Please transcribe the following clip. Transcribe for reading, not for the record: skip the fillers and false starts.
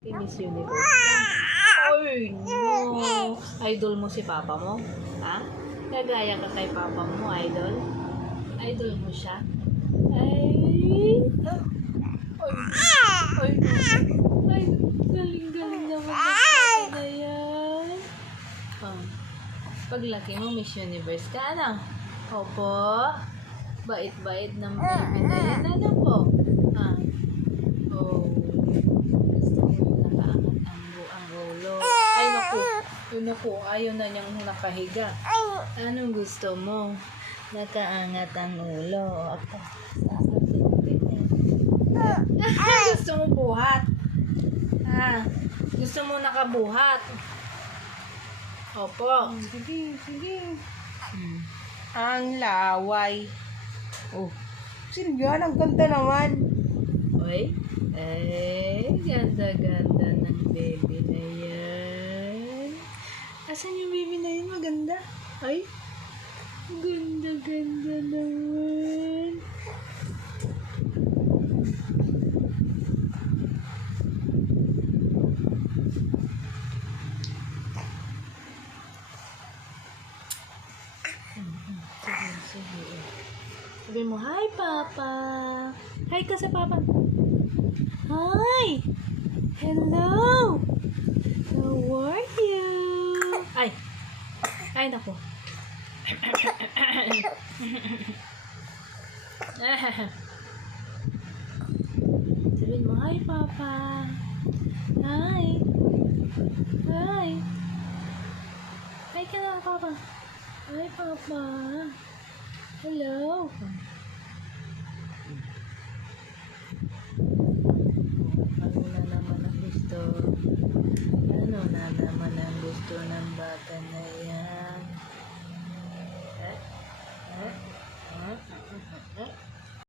Miss Universe. Ay, no. Idol mo si papa mo? Ha? Gagaya ka kay papa mo, idol? Idol mo siya? Ay. Ay. Ay. Galing-galing naman ng papa na yan. Paglaki mo, Miss Universe ka, ano? Opo. Bait-bait ng baby na yan. Ano po? Oh. Gusto mo nakaangat ang ulo. Ay, naku. Yun naku. Ayaw na niyang nakahiga. Anong gusto mo? Nakaangat ang ulo. Ako. Gusto mo buhat? Gusto mo nakabuhat? Opo. Sige. Ang laway. Oh. Sino yan? Ang ganda naman. Uy. Ganda-ganda ng baby na yan. Asan yung baby na yun? Maganda. Ay. Ganda-ganda naman. Sige. Sabi mo, hi, Papa. Hi ka sa Papa. Hi. Hello. How are you? Ay, naku. Sabihin mo, hi, Papa. Hi. Hi ka na, Papa. Hi, Papa. Hello. Ano na naman ang gusto ng bata na yan?